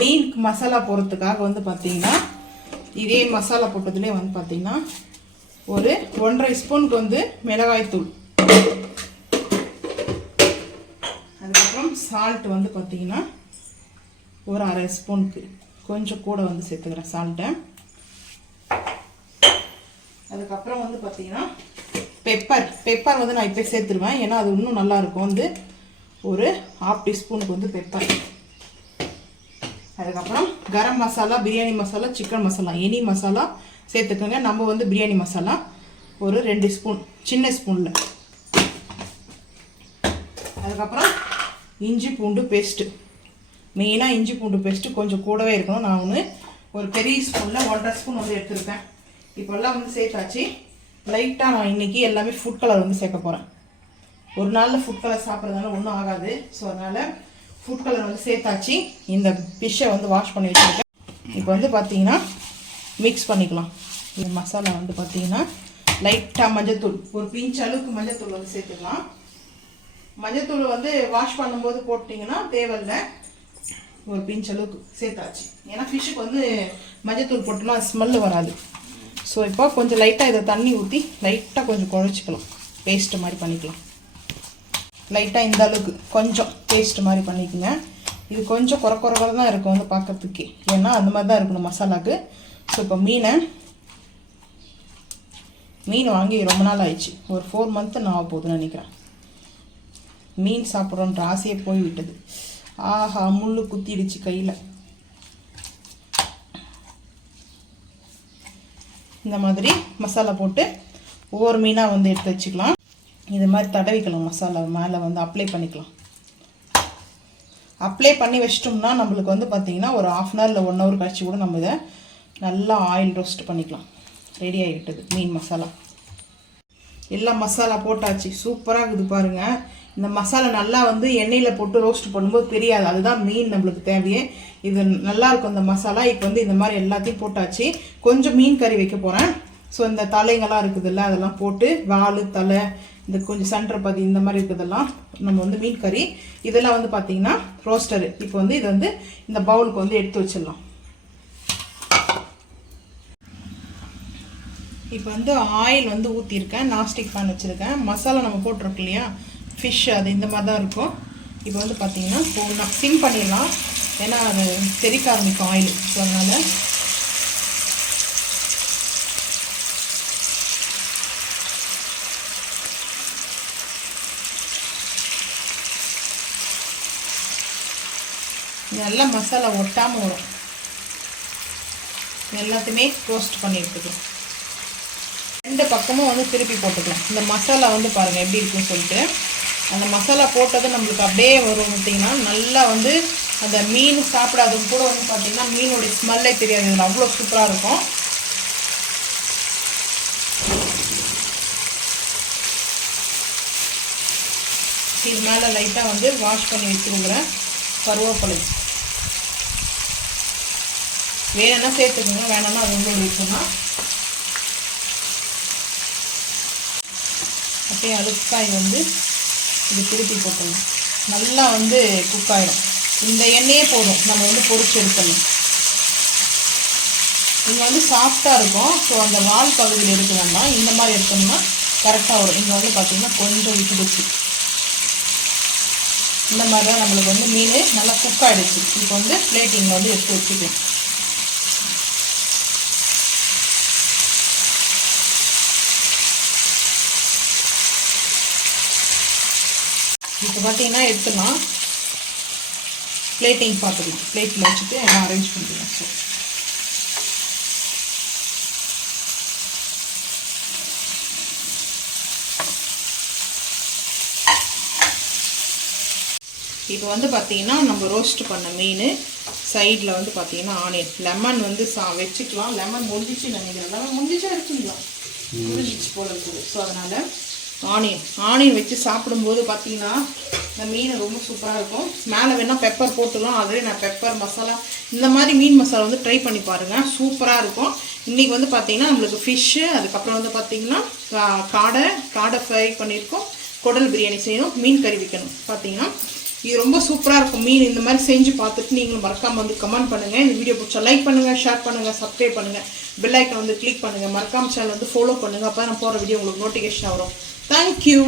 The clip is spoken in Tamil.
மீனுக்கு மசாலா போடுறதுக்காக வந்து பார்த்தீங்கன்னா இதே மசாலா போட்டதுலேயே வந்து பார்த்தீங்கன்னா ஒரு 1.5 ஸ்பூனுக்கு வந்து மிளகாய்த்தூள், அதுக்கப்புறம் சால்ட் வந்து பார்த்தீங்கன்னா ஒரு 1/2 ஸ்பூனுக்கு கொஞ்சம் கூட வந்து சேர்த்துக்கிறேன் சால்ட்டை. அதுக்கப்புறம் வந்து பார்த்தீங்கன்னா பெப்பர் வந்து நான் இப்போ சேர்த்துருவேன், ஏன்னா அது இன்னும் நல்லாயிருக்கும். வந்து ஒரு 1/2 டீஸ்பூனுக்கு வந்து பெப்பர். அதுக்கப்புறம் கரம் மசாலா, பிரியாணி மசாலா, சிக்கன் மசாலா, எனி மசாலா சேர்த்துக்கோங்க. நம்ம வந்து பிரியாணி மசாலா ஒரு 2 ஸ்பூன், சின்ன ஸ்பூனில். அதுக்கப்புறம் இஞ்சி பூண்டு பேஸ்ட்டு, மெயினாக இஞ்சி பூண்டு பேஸ்ட்டு கொஞ்சம் கூடவே இருக்கணும். நான் ஒரு பெரிய ஸ்பூனில் 1.5 ஸ்பூன் வந்து எடுத்துருப்பேன். இப்போல்லாம் வந்து சேர்த்தாச்சு. லைட்டாக நான் இன்றைக்கி எல்லாமே ஃபுட் கலர் வந்து சேர்க்க போகிறேன். ஒரு நாளில் ஃபுட் கலர் சாப்பிட்றதுனால ஒன்றும் ஆகாது. ஸோ அதனால் ஃபுட் கலர் வந்து சேர்த்தாச்சு. இந்த ஃபிஷ்ஷை வந்து வாஷ் பண்ணி வச்சுருக்கேன். இப்போ வந்து பார்த்தீங்கன்னா மிக்ஸ் பண்ணிக்கலாம். இந்த மசாலா வந்து பார்த்தீங்கன்னா லைட்டாக மஞ்சத்தூள், ஒரு பிஞ்ச் அளவுக்கு மஞ்சத்தூள் வந்து சேர்த்துக்கலாம். மஞ்சத்தூள் வந்து வாஷ் பண்ணும்போது போட்டிங்கன்னா தேவையில்லை, ஒரு பிஞ்ச் அளவுக்கு சேர்த்தாச்சு. ஏன்னா ஃபிஷ்ஷுக்கு வந்து மஞ்சத்தூள் போட்டோம்னா ஸ்மெல்லு வராது. ஸோ இப்போ கொஞ்சம் லைட்டாக இதை தண்ணி ஊற்றி லைட்டாக கொஞ்சம் குழச்சிக்கலாம், பேஸ்ட்டு மாதிரி பண்ணிக்கலாம். லைட்டாக இந்த அளவுக்கு கொஞ்சம் பேஸ்ட்டு மாதிரி பண்ணிக்கோங்க. இது கொஞ்சம் குறை தான் இருக்கும் வந்து பார்க்குறதுக்கே, ஏன்னா அந்த மாதிரி தான் இருக்கணும் மசாலாவுக்கு. ஸோ இப்போ மீன் வாங்கி ரொம்ப நாள் ஆயிடுச்சு, ஒரு 4 மந்த்து நான் ஆக போகுதுன்னு நினைக்கிறேன். மீன் சாப்பிட்றோன்ற ஆசையே போய்விட்டது. ஆஹா, முள்ளு குத்திடுச்சு கையில். இந்த மாதிரி மசாலா போட்டு ஒவ்வொரு மீனாக வந்து எடுத்து வச்சுக்கலாம். இது மாதிரி தடவிக்கலாம், மசாலா மேலே வந்து அப்ளை பண்ணிக்கலாம். அப்ளை பண்ணி வச்சிட்டோம்னா நம்மளுக்கு வந்து பார்த்திங்கன்னா ஒரு 1/2 hour இல்லை 1 hour கழிச்சு கூட நம்ம இதை நல்லா ஆயில் ரோஸ்ட் பண்ணிக்கலாம். ரெடி ஆகிவிட்டது மீன் மசாலா. எல்லாம் மசாலா போட்டாச்சு, சூப்பராக இருக்குது பாருங்கள். இந்த மசாலா நல்லா வந்து எண்ணெயில் போட்டு ரோஸ்ட் பண்ணும்போது தெரியாது, அதுதான் மீன் நம்மளுக்கு தேவையே. இது நல்லாயிருக்கும் இந்த மசாலா. இப்போ வந்து இந்த மாதிரி எல்லாத்தையும் போட்டாச்சு. கொஞ்சம் மீன் கறி வைக்க போகிறேன். ஸோ இந்த தலைங்கள்லாம் இருக்குதுல்ல, அதெல்லாம் போட்டு வால், தலை, இந்த கொஞ்சம் சென்டர் பாதி இந்த மாதிரி இருக்குதெல்லாம் நம்ம வந்து மீன் கறி. இதெல்லாம் வந்து பார்த்திங்கன்னா ரோஸ்டரு. இப்போ வந்து இதை வந்து இந்த பவுலுக்கு வந்து எடுத்து வச்சிடலாம். இப்போ வந்து ஆயில் வந்து ஊற்றிருக்கேன், நான்ஸ்டிக் பேன் வச்சுருக்கேன். மசாலா நம்ம போட்டிருக்கோம் இல்லையா, ஃபிஷ், அது இந்த மாதிரி தான் இருக்கும். இப்போ வந்து பார்த்திங்கன்னா போடலாம், சிம் பண்ணிடலாம், ஏன்னா அது தெறிக்க ஆரம்பிக்கும் ஆயில். ஸோ அதனால் நல்லா மசாலா ஒட்டாமல் வரும். எல்லாத்தையுமே ரோஸ்ட் பண்ணி எடுத்துக்கலாம். 2 பக்கமும் வந்து திருப்பி போட்டுக்கலாம். இந்த மசாலா வந்து பாருங்கள் எப்படி இருக்குன்னு சொல்லிட்டு. அந்த மசாலா போட்டது நம்மளுக்கு அப்படியே வரும். பார்த்திங்கன்னா நல்லா வந்து அந்த மீன் சாப்பிடாதவங்க கூட வந்து பார்த்திங்கன்னா மீனுடைய ஸ்மெல்லே தெரியாது. இதில் அவ்வளோ சூப்பராக இருக்கும். இது மேலே லைட்டாக வந்து வாஷ் பண்ணி வச்சுருக்கிறேன் கருவேப்பிலை. வேணும்னா சேர்த்துக்கோங்க, வேணும்னா அது உங்களோட இருக்குன்னா. அப்படியே அழுக்காய் வந்து இது திருப்பி போட்டுடணும். நல்லா வந்து குக் ஆகிடும். இந்த எண்ணெயே போதும், நம்ம வந்து பொரிச்சு எடுத்துடலாம். இங்கே வந்து சாஃப்டாக இருக்கும். ஸோ அந்த வால் பகுதியில் இருக்க வேண்டாம், இந்த மாதிரி எடுத்தோம்னா கரெக்டாக வரும். இங்கே வந்து பார்த்திங்கன்னா கொஞ்சம் விட்டுடுச்சு. இந்த மாதிரி தான் நம்மளுக்கு வந்து மீன் நல்லா குக் ஆகிடுச்சு. இப்போ வந்து பிளேட்டிங்கில் வந்து எடுத்து வச்சுக்கலாம். இப்போ பார்த்தீங்கன்னா எடுத்துலாம் பிளேட்டிங் பார்த்துக்கலாம். பிளேட்டில் வச்சுட்டு எல்லாம் அரேஞ்ச் பண்ணிக்கலாம். ஸோ இப்போ வந்து பார்த்திங்கன்னா நம்ம ரோஸ்ட் பண்ண மீன் சைடில் வந்து பார்த்திங்கன்னா ஆனியன், லெமன் வந்து வச்சுக்கலாம். லெமன் முடிஞ்சிச்சு நினைக்கிறேன், லெமன் முடிஞ்சிச்சா இருக்குங்களா, முடிஞ்சிச்சு போல இருக்குது. ஸோ அதனால் ஆனியன் வச்சு சாப்பிடும்போது பார்த்திங்கன்னா இந்த மீன் ரொம்ப சூப்பராக இருக்கும். மேலே வேணால் பெப்பர் போட்டுக்கலாம். ஆல்ரெடி நான் பெப்பர் மசாலா இந்த மாதிரி மீன் மசாலா வந்து ட்ரை பண்ணி பாருங்கள், சூப்பராக இருக்கும். இன்றைக்கி வந்து பார்த்திங்கன்னா நம்மளுக்கு ஃபிஷ்ஷு, அதுக்கப்புறம் வந்து பார்த்திங்கன்னா காடை ஃப்ரை பண்ணியிருக்கோம், குடல் பிரியாணி செய்யணும், மீன் கறி வைக்கணும். பார்த்திங்கன்னா இது ரொம்ப சூப்பராக இருக்கும் மீன். இந்த மாதிரி செஞ்சு பார்த்துட்டு நீங்களும் மறக்காமல் வந்து கமெண்ட் பண்ணுங்கள். இந்த வீடியோ பிடிச்சா லைக் பண்ணுங்கள், ஷேர் பண்ணுங்கள், சப்ஸ்கிரைப் பண்ணுங்கள், பெல் ஐக்கன் வந்து கிளிக் பண்ணுங்கள். மறக்காம சேனல் வந்து ஃபாலோ பண்ணுங்கள். அப்போ நான் போகிற வீடியோ உங்களுக்கு நோட்டிஃபிகேஷன் வரும். தேங்க்யூ.